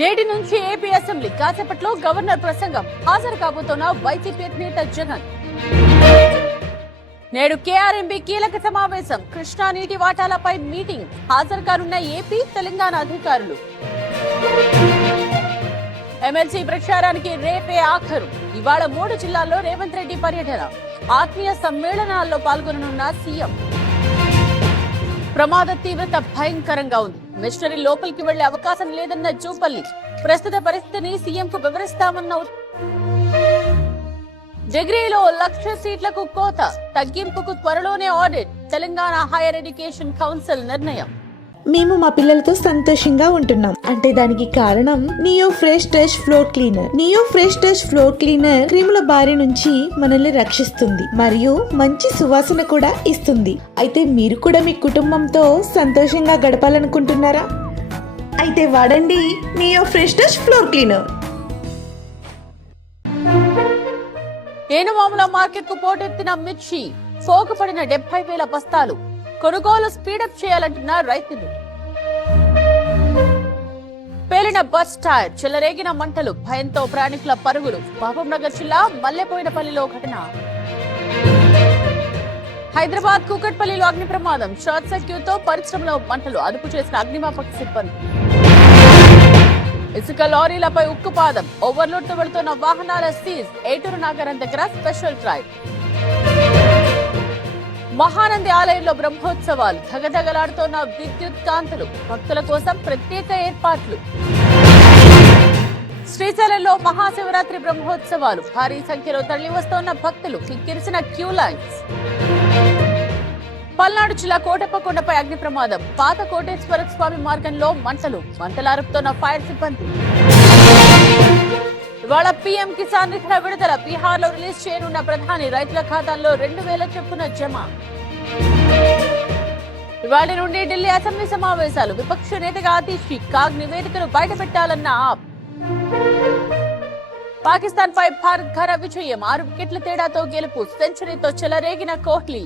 నేటి నుంచి AP assembly కాసేపట్లో గవర్నర్ ప్రసంగం హాజరు కాబోతున్న వైసీపీ నేత జగన్. నేడు కేఆర్ఎంబీ కీలక సమావేశం, కృష్ణా నీటి వాటాలపై మీటింగ్, హాజరు కానున్న ఏపీ తెలంగాణ అధికారులు. ఎమ్మెల్సీ ప్రచారానికి రేపే ఆఖరు. ఇవాళ 3 జిల్లాల్లో రేవంత్ రెడ్డి పర్యటన, ఆత్మీయ సమ్మేళనాల్లో పాల్గొననున్న సీఎం. ప్రమాద తీవ్రత భయంకరంగా ఉంది. మిషనరీ లోపలికి వెళ్లే అవకాశం లేదన్న జూపల్లి. ప్రస్తుత పరిస్థితిని సీఎంకు వివరిస్తామన్న. డిగ్రీలో 1,00,000 సీట్లకు కోత తగ్గింపుకు త్వరలోనే audit. Telangana higher education council నిర్ణయం. మేము మా పిల్లలతో సంతోషంగా ఉంటున్నాం అంటే దానికి కారణం neo fresh touch floor cleaner. Neo fresh touch floor cleaner క్రిముల బారి నుంచి మనల్ని రక్షిస్తుంది మరియు మంచి సువాసన కూడా ఇస్తుంది. అయితే మీరు కూడా మీ కుటుంబంతో సంతోషంగా గడపాలనుకుంటున్నారా? అయితే వాడండి neo fresh touch floor cleaner. Enumamula market కు పోటెత్తిన మిర్చి, పోగుపడిన 70,000 బస్తాలు. కొనుగోలు స్పీడప్ చేయాలంటున్న రైతులు. పేలిన బస్ టైర్, చెలరేగిన మంటలు, భయంతో ప్రయాణికుల పరుగులు. మహబూబ్నగర్ జిల్లా మల్లెపోయినపల్లిలో ఘటన. హైదరాబాద్ కూకట్పల్లిలో అగ్ని ప్రమాదం, షార్ట్ సర్క్యూట్ తో పరిశ్రమలో మంటలు. అదుపు చేసిన అగ్నిమాపక సిబ్బంది. ఇసుక లారీలపై ఉక్కుపాదం, ఓవర్లోడ్ తో వెళుతున్న వాహనాల సీజ్. ఏటూరు నాగరం దగ్గర స్పెషల్ డ్రైవ్. మహానంది ఆలయంలో బ్రహ్మోత్సవాలు, ధగధగలాడుతున్న విద్యుత్ కాంతులు. భక్తుల కోసం ప్రత్యేక ఏర్పాట్లు. శ్రీశైలంలో మహాశివరాత్రి బ్రహ్మోత్సవాలు, భారీ సంఖ్యలో తరలి వస్తున్న భక్తులు. కిక్కిరిసిన క్యూ లైన్స్. పల్నాడు జిల్లా కోటప్పకొండపై అగ్ని ప్రమాదం, పాత కోటేశ్వర స్వామి మార్గంలో మంటలు. మంటలారుపుతున్న ఫైర్ సిబ్బంది. ఇవాళ పీఎం కిసాన్ నిధుల విడుదల, బీహార్ లో రిలీజ్ చేయనున్న ప్రధాని. రైతుల ఖాతాల్లో 2,000 చొప్పున జమ. ఇవాళ నుండి ఢిల్లీ అసెంబ్లీ సమావేశాలు. విపక్ష నేతగా ఆతిషి, కాగ్ నివేదికను బయటపెట్టాలన్న ఆప్. పాకిస్తాన్ పై భారత్ ఘన విజయం, 6 వికెట్ల తేడాతో గెలుపు. సెంచరీతో చెలరేగిన కోహ్లీ.